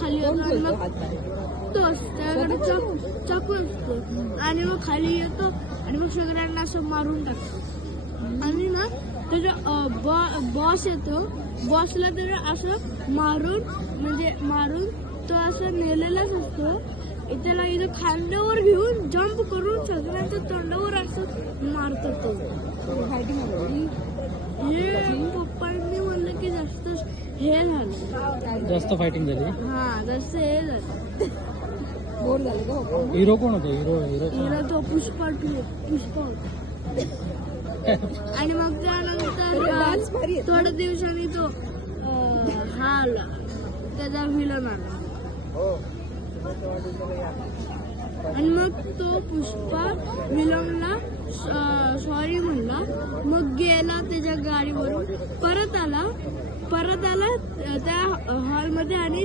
खाली येतो आणि मग तोच त्याकडे चाकू असतो आणि मग खाली येतो आणि मग सगळ्यांना असं मारून टाकतो आणि ना त्याचा बॉस येतो. बॉसला त्याला असं मारून तो असं नेलेलाच असतो. त्याला इथं खांद्यावर घेऊन जंप करून सगळ्यांच्या तोंडावर असं मारतो तो. हे पप्पांनी म्हणलं की जास्त हे झालं, जास्त फायटिंग झाली. हा जास्त हे झालं. बोर झालं का? हिरो कोण होता? हिरो तो पुष्पा होता. आणि मग त्यानंतर थोड्या दिवसांनी तो हा आला, त्याचा विलन आला आणि मग तो पुष्पा विलनला सॉरी म्हणला. मग गेला त्याच्या गाडीवरून परत आला त्या हॉलमध्ये आणि